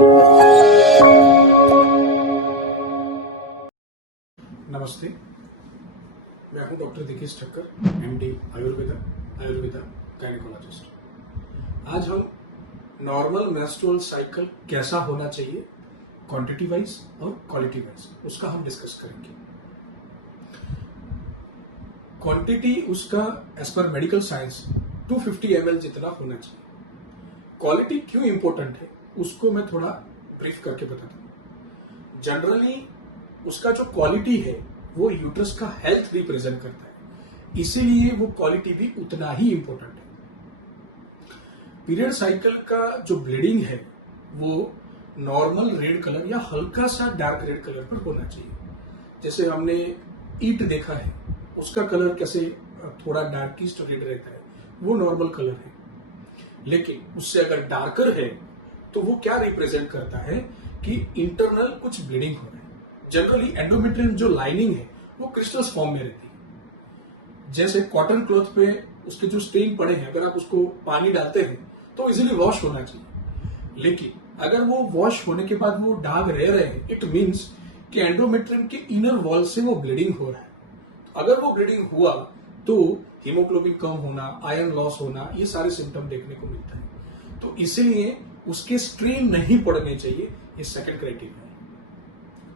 नमस्ते, मैं हूं doctor Dikesh Thakkar, MD Ayurveda gynaecologist. आज हम नॉर्मल मेंस्ट्रुअल साइकिल कैसा होना चाहिए, क्वांटिटी वाइज और क्वालिटी वाइज, उसका हम डिस्कस करेंगे। क्वांटिटी उसका as per medical science 250 ml जितना होना चाहिए। क्वालिटी क्यों इंपॉर्टेंट है उसको मैं थोड़ा ब्रीफ करके बताता हूं। जनरली उसका जो क्वालिटी है वो यूट्रस का हेल्थ रिप्रेजेंट करता है, इसीलिए वो क्वालिटी भी उतना ही इंपॉर्टेंट है। पीरियड साइकिल का जो ब्लीडिंग है वो नॉर्मल रेड कलर या हल्का सा डार्क रेड कलर पर होना चाहिए। जैसे हमने ईट देखा है, उसका कलर कैसे थोड़ा डार्किश रेड रहता है, वो नॉर्मल कलर है। लेकिन उससे अगर डार्कर है तो वो क्या रिप्रेजेंट करता है कि इंटरनल कुछ ब्लीडिंग हो रहा है। जनरली एंडोमेट्रियम जो लाइनिंग है वो क्रिस्टल्स फॉर्म में रहती है। जैसे कॉटन क्लॉथ पे उसके जो स्टेन पड़े हैं, अगर आप उसको पानी डालते हैं तो इजीली वॉश होना चाहिए। लेकिन अगर वो वॉश होने के बाद वो दाग रह रहे हैं, इट मीन्स कि एंडोमेट्रियम के इनर वॉल से वो ब्लीडिंग हो रहा है। अगर वो ब्लीडिंग हुआ तो हीमोग्लोबिन कम होना, आयरन लॉस होना, ये सारे सिम्टम देखने को मिलता है। तो इसीलिए उसके स्ट्रेन नहीं पड़ने चाहिए, ये सेकंड क्राइटेरिया है।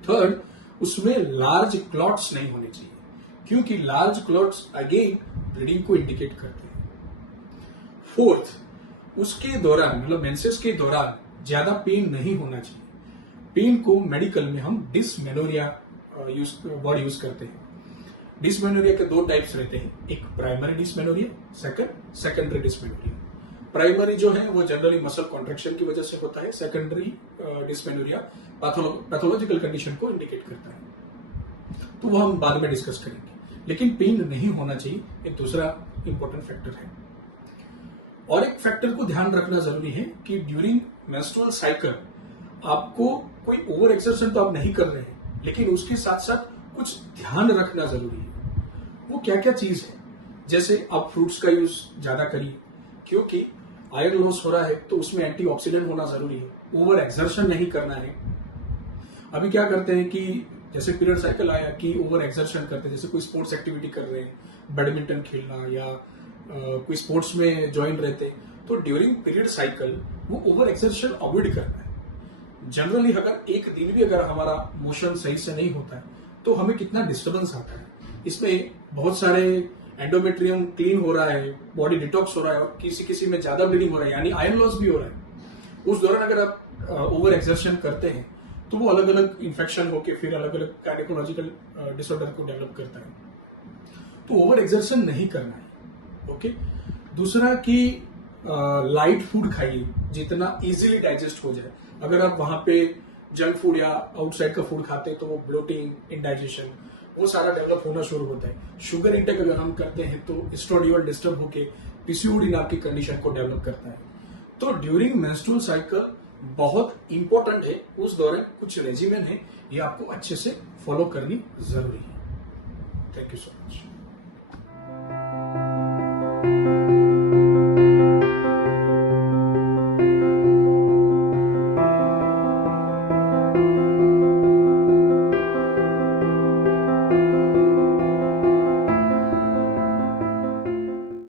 थर्ड, उसमें लार्ज क्लॉट्स नहीं होने चाहिए, क्योंकि लार्ज क्लॉट्स अगेन ब्लीडिंग को इंडिकेट करते हैं। फोर्थ, उसके दौरान मतलब मेंसेस के दौरान ज्यादा पेन नहीं होना चाहिए। पेन को मेडिकल में हम डिसमेनोरिया वर्ड यूज करते हैं। डिसमेनोरिया के दो टाइप्स रहते हैं, एक primary dysmenorrhea, secondary dysmenorrhea. Primary जो है वो जनरली मसल कॉन्ट्रैक्शन की वजह से होता है। सेकेंडरी डिसमेनोरिया पैथोलॉजिकल कंडीशन को इंडिकेट करता है, तो वो हम बाद में डिस्कस करेंगे। लेकिन पेन नहीं होना चाहिए, एक दूसरा इंपॉर्टेंट फैक्टर है। और एक फैक्टर को ध्यान रखना जरूरी है कि ड्यूरिंग मेंस्ट्रुअल साइकिल आपको कोई ओवर एक्सर्शन तो आप नहीं कर रहे हैं, लेकिन उसके साथ साथ कुछ ध्यान रखना जरूरी है। वो क्या क्या चीज है, जैसे आप फ्रूट्स का यूज ज्यादा करिए, क्योंकि आयरन लॉस हो रहा है तो उसमें एंटीऑक्सीडेंट होना जरूरी है। ओवर एक्सर्शन नहीं करना है। अभी क्या करते हैं कि जैसे पीरियड साइकिल आया कि ओवर एक्सर्शन करते हैं, जैसे कोई स्पोर्ट्स एक्टिविटी कर रहे हैं, बैडमिंटन खेलना या कोई स्पोर्ट्स में ज्वाइन रहते हैं, तो ड्यूरिंग पीरियड साइकिल वो ओवर एक्सर्शन अवॉइड करना है। जनरली अगर एक दिन भी अगर हमारा मोशन सही से नहीं होता है तो हमें कितना डिस्टर्बेंस आता है। इसमें बहुत सारे एंडोमेट्रियम क्लीन हो रहा है, बॉडी डिटॉक्स हो रहा है, और किसी किसी में ज्यादा ब्लीडिंग हो रहा है, यानी आयरन लॉस भी हो रहा है। उस दौरान अगर आप ओवर एक्सर्शन करते हैं तो वो अलग अलग इन्फेक्शन होके फिर अलग अलग गायनेकोलॉजिकल डिसऑर्डर को डेवलप करता है। तो ओवर एक्सर्शन नहीं करना है। ओके। दूसरा कि लाइट फूड खाइए, जितना इजीली डाइजेस्ट हो जाए। अगर आप वहां पे जंक फूड या आउटसाइड का फूड खाते हैं तो वो ब्लोटिंग, इंडाइजेशन, वो सारा डेवलप होना शुरू होता है। शुगर इंटेक अगर हम करते हैं तो एस्ट्रोडियोल डिस्टर्ब होके पीसीओडी नाम की कंडीशन को डेवलप करता है। तो ड्यूरिंग मेंस्ट्रुअल साइकिल बहुत इंपॉर्टेंट है, उस दौरान कुछ रेजिमेन है, ये आपको अच्छे से फॉलो करनी जरूरी है। Thank you so much.